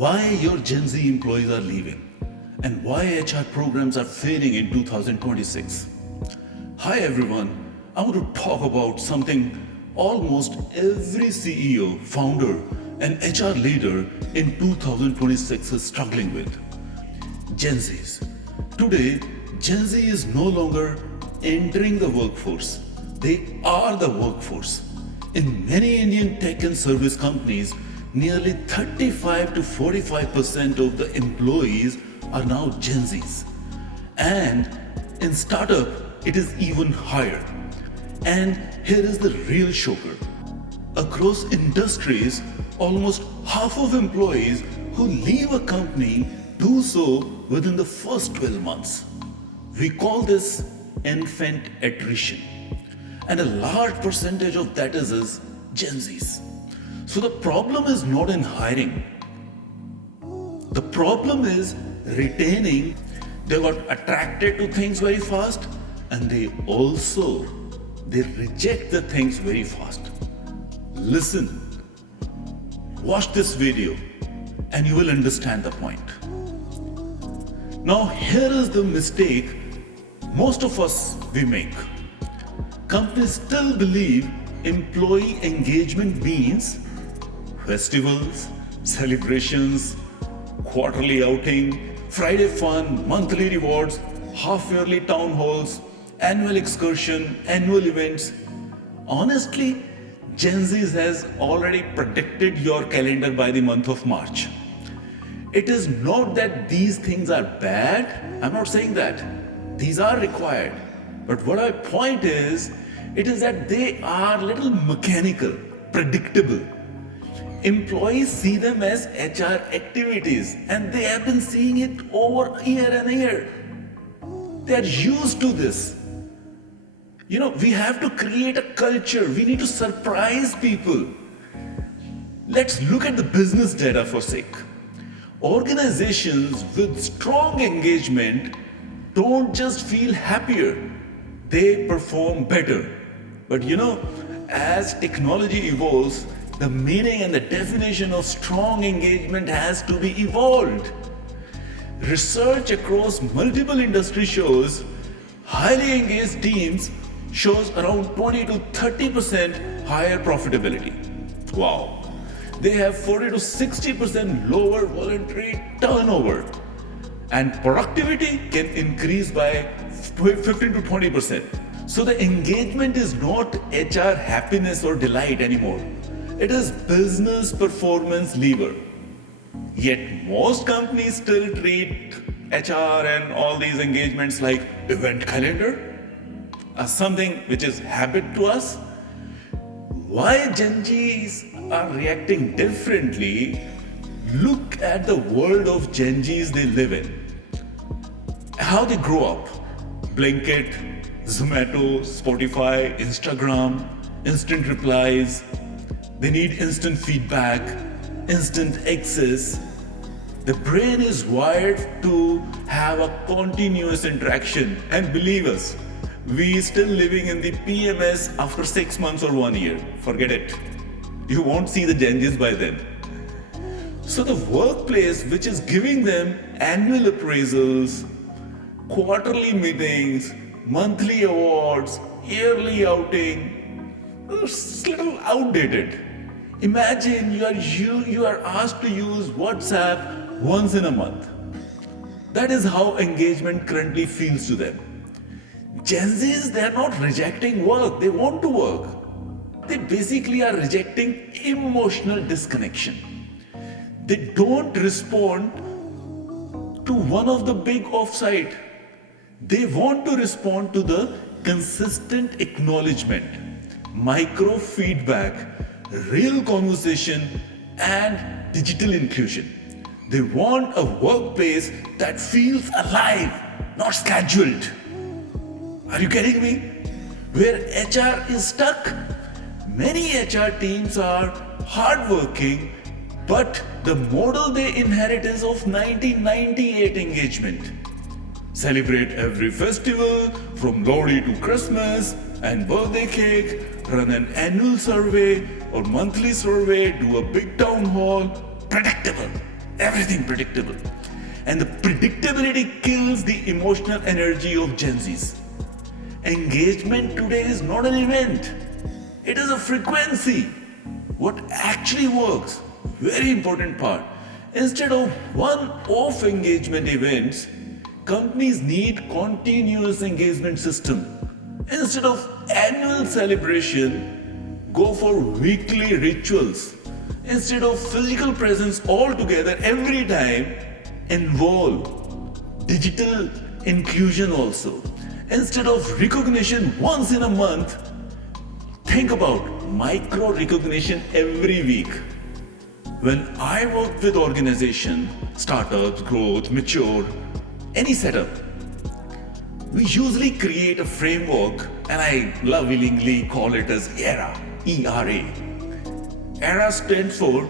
why your Gen Z employees are leaving and why HR programs are failing in 2026. Hi everyone, I want to talk about something almost every CEO, founder, and HR leader in 2026 is struggling with. Gen Zs. Today, Gen Z is no longer entering the workforce. They are the workforce. In many Indian tech and service companies, nearly 35 to 45% of the employees are now Gen Zs. And in startup, it is even higher. And here is the real shocker. Across industries, almost half of employees who leave a company do so within the first 12 months. We call this infant attrition. And a large percentage of that is Gen Zs. So the problem is not in hiring. The problem is retaining. They got attracted to things very fast and they reject the things very fast. Listen, watch this video and you will understand the point. Now here is the mistake most of us we make. Companies still believe employee engagement means festivals, celebrations, quarterly outing, Friday fun, monthly rewards, half-yearly town halls, annual excursion, annual events. Honestly, Gen Z has already predicted your calendar by the month of March. It is not that these things are bad. I'm not saying that. These are required. But what my point is, it is that they are little mechanical, predictable. Employees see them as HR activities and they have been seeing it over year and year. They are used to this. We have to create a culture. We need to surprise people. Let's look at the business data for sake. Organizations with strong engagement don't just feel happier, they perform better. But as technology evolves, the meaning and the definition of strong engagement has to be evolved. Research across multiple industries shows highly engaged teams shows around 20 to 30% higher profitability. Wow. They have 40 to 60% lower voluntary turnover. And productivity can increase by 15 to 20%. So the engagement is not HR happiness or delight anymore. It is business performance lever. Yet most companies still treat HR and all these engagements like event calendar as something which is habit to us. Why Gen Zs are reacting differently? Look at the world of Gen Zs they live in. How they grow up. Blinkit, Zomato, Spotify, Instagram, instant replies. They need instant feedback, instant access. The brain is wired to have a continuous interaction. And believe us, we still living in the PMS after 6 months or 1 year. Forget it. You won't see the Gen Zs by then. So the workplace which is giving them annual appraisals, quarterly meetings, monthly awards, yearly outing, it's a little outdated. Imagine you are asked to use WhatsApp once in a month. That is how engagement currently feels to them. Gen Zs, they are not rejecting work, they want to work. They basically are rejecting emotional disconnection. They don't respond to one of the big offsite. They want to respond to the consistent acknowledgement, micro feedback, real conversation, and digital inclusion. They want a workplace that feels alive, not scheduled. Are you getting me? Where HR is stuck. Many HR teams are hardworking, but the model they inherit is of 1998 engagement. Celebrate every festival from Lodi to Christmas and birthday cake, run an annual survey or monthly survey, do a big town hall. Predictable. everything predictable. And the predictability kills the emotional energy of Gen Zs. Engagement today is not an event, it is a frequency. What actually works, very important part. Instead of one-off engagement events, companies need continuous engagement system. Instead of annual celebration, go for weekly rituals. Instead of physical presence altogether every time, involve digital inclusion also. Instead of recognition once in a month, think about micro recognition every week. When I work with organization, startups, growth, mature, any setup, we usually create a framework, and I lovingly call it as ERA, E-R-A. ERA stands for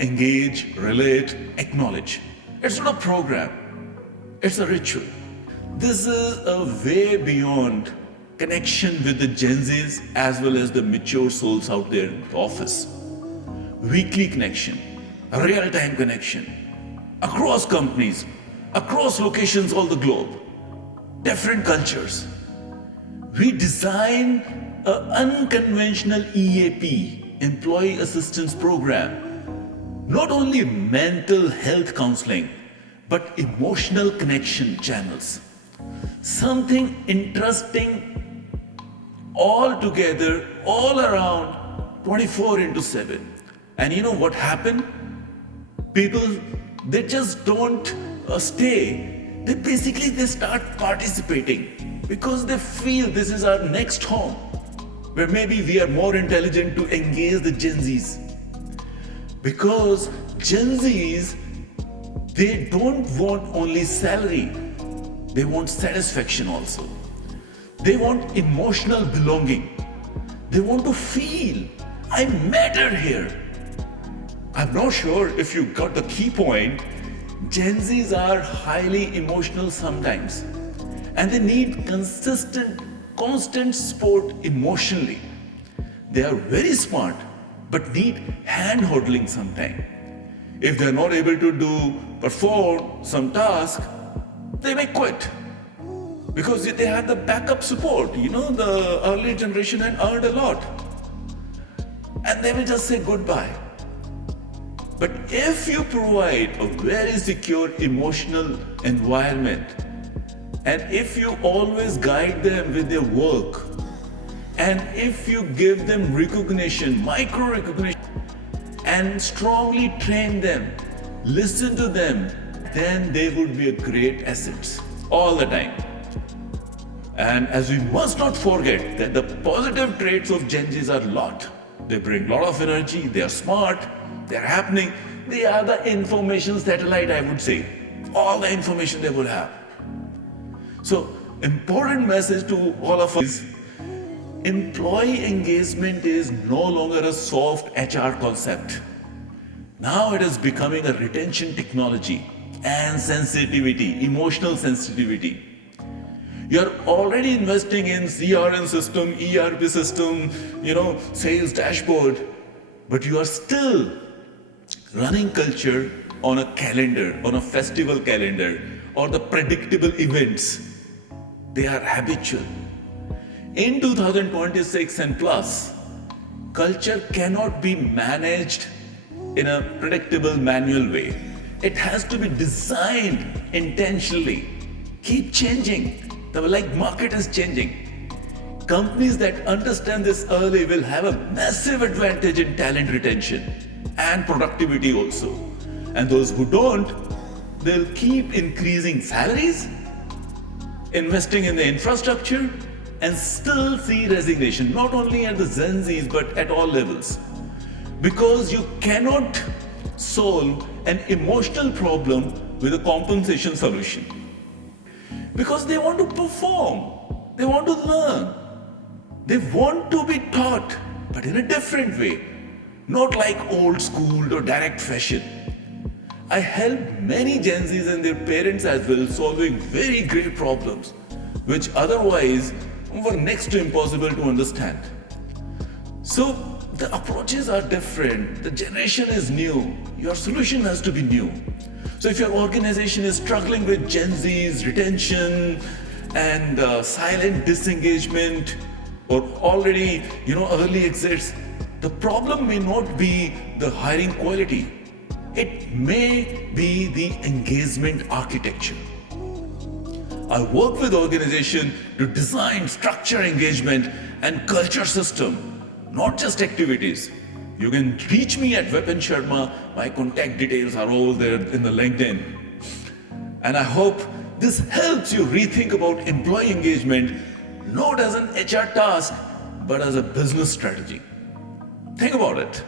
engage, relate, acknowledge. It's not a program, it's a ritual. This is a way beyond connection with the Gen Zs as well as the mature souls out there in the office. Weekly connection, a real-time connection, across companies, across locations all the globe, different cultures. We design an unconventional EAP, Employee Assistance Program, not only mental health counseling, but emotional connection channels. Something interesting all together, all around, 24/7. And you know what happened? People, they just don't stay. They start participating because they feel this is our next home, where maybe we are more intelligent to engage the Gen Zs. Because Gen Zs, they don't want only salary, they want satisfaction also. They want emotional belonging. They want to feel, I matter here. I'm not sure if you got the key point. Gen Zs are highly emotional sometimes, and they need constant support emotionally. They are very smart, but need hand-holding sometimes. If they're not able to perform some task, they may quit. Because they have the backup support. The early generation had earned a lot. And they will just say goodbye. But if you provide a very secure emotional environment, and if you always guide them with their work, and if you give them recognition, micro recognition, and strongly train them, listen to them, then they would be a great asset all the time. And as we must not forget that the positive traits of Gen Zs are a lot. They bring a lot of energy, they are smart, they are happening. They are the information satellite, I would say. All the information they will have. So, important message to all of us is employee engagement is no longer a soft HR concept. Now it is becoming a retention technology and sensitivity, emotional sensitivity. You're already investing in CRM system, ERP system, sales dashboard, but you are still running culture on a calendar, on a festival calendar, or the predictable events. They are habitual. In 2026 and plus, culture cannot be managed in a predictable manual way. It has to be designed intentionally. Keep changing. The market is changing. Companies that understand this early will have a massive advantage in talent retention and productivity also. And those who don't, they'll keep increasing salaries, investing in the infrastructure, and still see resignation, not only at the Gen Zs, but at all levels. Because you cannot solve an emotional problem with a compensation solution. Because they want to perform, they want to learn, they want to be taught, but in a different way, not like old school or direct fashion. I helped many Gen Zs and their parents as well solving very great problems, which otherwise were next to impossible to understand. So the approaches are different. The generation is new. Your solution has to be new. So if your organization is struggling with Gen Z's retention and silent disengagement or already, early exits, the problem may not be the hiring quality. It may be the engagement architecture. I work with organizations to design structure engagement and culture system, not just activities. You can reach me at Vipin Sharma. My contact details are all there in the LinkedIn. And I hope this helps you rethink about employee engagement, not as an HR task, but as a business strategy. Think about it.